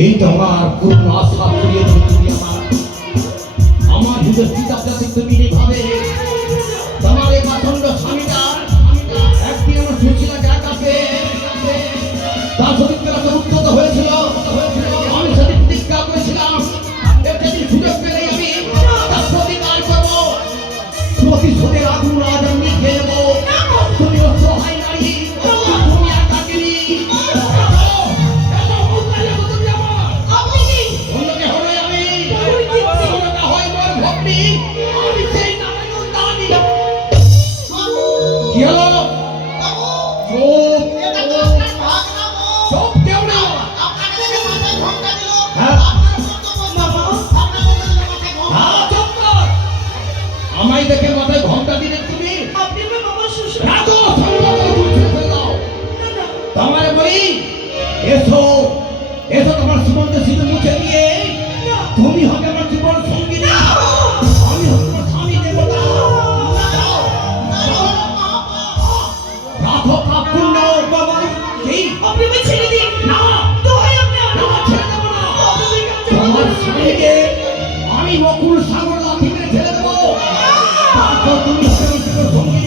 এই তো আমার পূর্ণ আশা করিয়ে তুমি আমার হৃদয় পিতা যাতে তুমি ভাবে তোমার এই প্রচন্ড স্বামীটা একদিন আমার সুশীলাকে আকাশে তার সতীত্বের একটা উদ্যত হয়েছিল। আমি সেদিন প্রতিজ্ঞা করেছিলাম একদিন সুযোগ পেলেই আমি তার প্রতিকার করবো, প্রতিশোধের আগুন আজ আমি নিভিয়ে নেবো। তুমি অসহায় নারী, তুমি আর কাকিনি। আমায় দেখে মাথায় ঘন্টা দিলে তুমি তোমার বলি এসো এসো, তোমার জীবনকে সিঁদুর মুছে দিয়ে তুমি হবে আমার জীবন সঙ্গী, আমি হব তোমার স্বামী দেবতা। রাখো পাপ পূর্ণ বাবা, কি আপনি আমায় ছেড়ে দিন না, দোহাই আপনার না, ছেড়ে দেব না। তোমার স্বামীকে আমি বকুল সাগর লাথি মেরে ছেড়ে দেবো, তারপর তুমি হবে আমার জীবন সঙ্গী।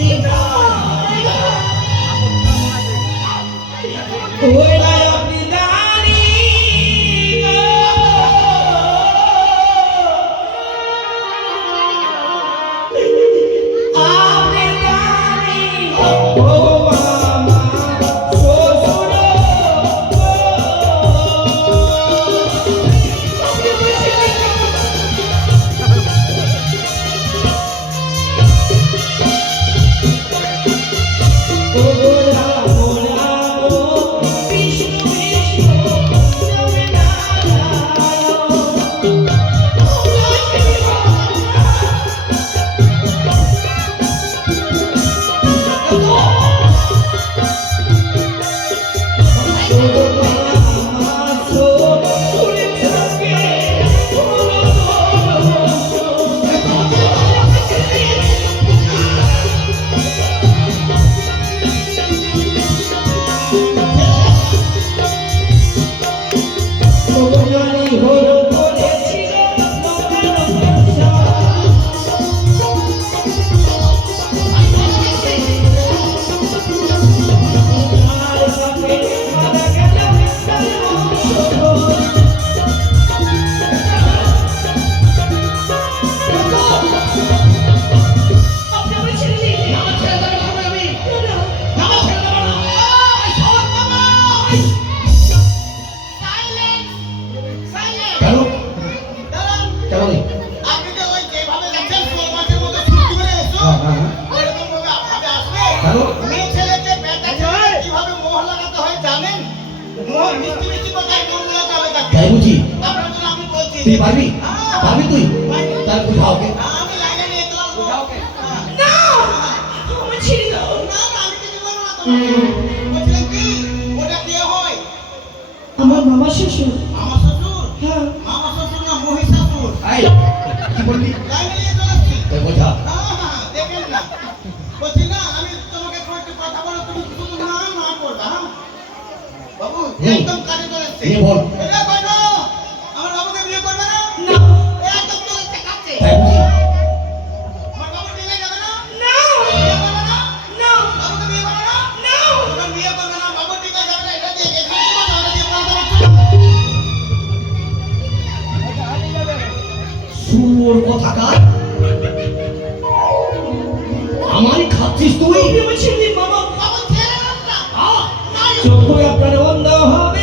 তুই পারবি পারবি তুই তার বুঝাও কে আমি লাইনে নিয়ে তোলা বুঝাও কে না তুমি ছিড়ি দাও না আমি কিছু বলবো না তোমাকে বলছিলাম কি ওটা কে হয় আমার মামা শ্বশুর মামা শ্বশুর হ্যাঁ মামা শ্বশুর না মহিষাসুর এই কি বলবি লাইনে নিয়ে তোলাচ্ছি তুই বুঝা হ্যাঁ দেখেন না বলছি না আমি তোমাকে একটু কথা বলো তুমি শুধু না না করবা হ্যাঁ বাবু একদম কানে তোলাচ্ছি এই বল এটা কইনো আমার বাবুকে বিয়ে করবে না না একদম তোলাচ্ছি কাছে আমার বাবু বিয়ে যাবে না না বিয়ে করবে না না বাবুকে বিয়ে করবে না না তুমি বিয়ে করবে না বাবু ঠিক যাবে না এটা দিয়ে এখানে কি কথা দিয়ে কথা সুর কথাকার আমার খাচ্ছিস তুই ছেলে বাবা বাবা ছেড়ে না চোখ আপনার বন্ধ হবে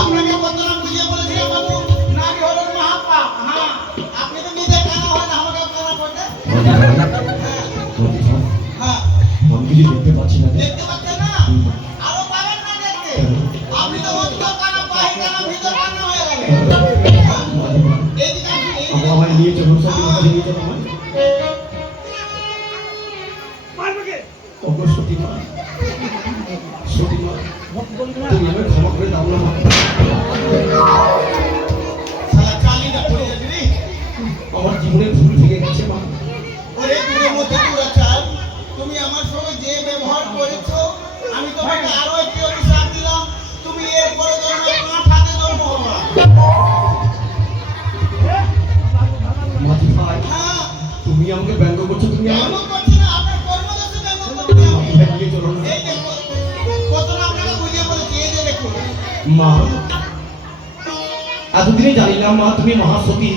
আপনাকে কতটা বুঝিয়ে বলেছিলাম বাবু নারী হলো মহাপাপ হ্যাঁ আপনি তো নিজে কানা হন আমাকে কানা করতে হ্যাঁ আমি কিছু দেখতে পাচ্ছি না দেখতে পাচ্ছেন না আরো পাবেন না দেখতে তুমি আমাকে ক্ষমা করে দাও না মা। শালা কালিটা পড়ে যাবে রে। আমার জীবনের ভুল থেকে গেছে মা। ওরে দূরের মধ্যে দূর আছাল, তুমি আমার সঙ্গে যে ব্যবহার করেছো, আমি তোমাকে আরো একটি অভিশাপ দিলাম, তুমি এর পরে জন্মে পাঁচ হাতে জন্ম হবা। মাঝি ভাই, হ্যাঁ, তুমি আমাকে ব্যঙ্গ করছো, তুমি ব্যঙ্গ আমার করছি না, আপনার কর্মদোষে ব্যঙ্গ করতে হবে। ভেঙে চলো না এই দেখো, কতটা আপনাকে বুঝিয়ে বলেছি, এই যে দেখুন। মা। এতদিনে জানিলাম মা তুমি মহাসতী,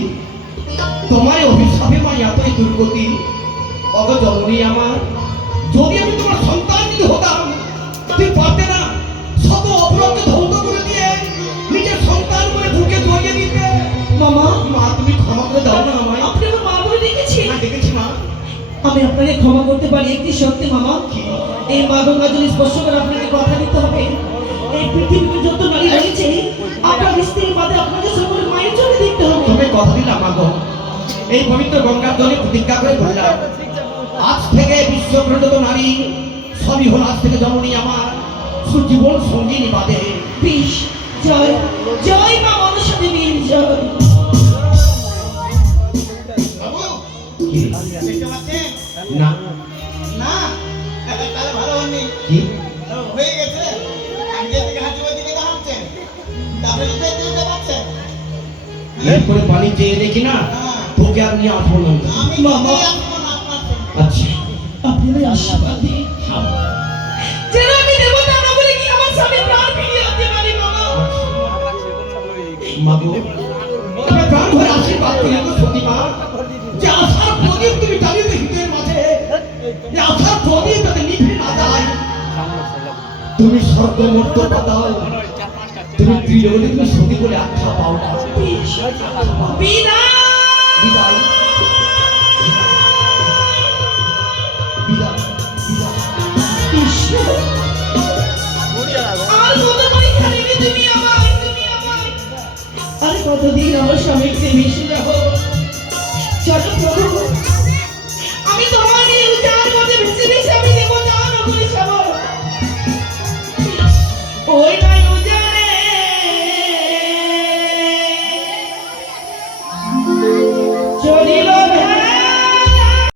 তোমার এই অভিশাপে মা এতই দুর্গতি। অগ জননী আমার, যদি আমি তোমার সন্তান যদি হতাম, তুই পারতে না শত অপরাধকে ধ্বংস করে দিয়ে নিজের সন্তান করে বুকে জড়িয়ে দিতে। মামা, মা তুমি ক্ষমা করে দাও না আমায়। আপনি আমার মা বলে ডেকেছেন। হ্যাঁ দেখেছি মা। আমি আপনাকে ক্ষমা করতে পারি একটি সত্যি মামা। কি? এই মা গঙ্গা জল স্পর্শ করে আপনাকে কথা দিতে হবে। এই পৃথিবীতে যত নারী রয়েছে, আপনার স্ত্রীর বাদে আপনাকে সকল মায়ের জন্য দেখতে হবে। তুমি কথা দিলাম মা গো, এই পবিত্র গঙ্গার জলে প্রতিজ্ঞা করে বললাম, আজ থেকে বিশ্বপ্রদত নারী সবই হল আজ থেকে জননী আমার সুজীবন সঙ্গিনী বাদে। বিষ জয় জয় মা মনসা দেবীর জয়। বাবু, কি? দেখতে পাচ্ছেন? না। না, তাহলে ভালো হয়নি। কি? হয়ে গেছে, আমি যেদিকে হাঁটছি ওইদিকে তো হাঁটছেন, তারপরে তো দেখতে পাচ্ছেন। এর করে পানি চেয়ে দেখি না, হ্যাঁ, তোকে আর নিয়ে আসবো না। আমি মামা। নিজেই আসবো না আপনার সঙ্গে। আচ্ছা আপনি আমায় আশীর্বাদ দিন। যেন আমি দেবতা না বলে কি আমার স্বামী প্রাণ ফিরিয়ে আনতে পারি মামা। মা গো, তবে প্রাণ ভরে আশীর্বাদ করি গো সতী মা, যে আশার প্রদীপ তুমি জ্বালিয়ে হৃদয়ের মাঝে, যে আশার প্রদীপ যাতে নিভে না যায়। তুমি স্বর্গ মর্যাদা দাও, তুমি ত্রিলোকে তুমি সতী বলে আখ্যা পাও না। বিষ বিনা বিদায় বিদায় বিদায়। কৃষ্ণ আর কত পরীক্ষা নেবে তুমি আমায়, তুমি আমায়। আর কতদিন আমার স্বামীকে মিশে যাবো। চলো প্রভু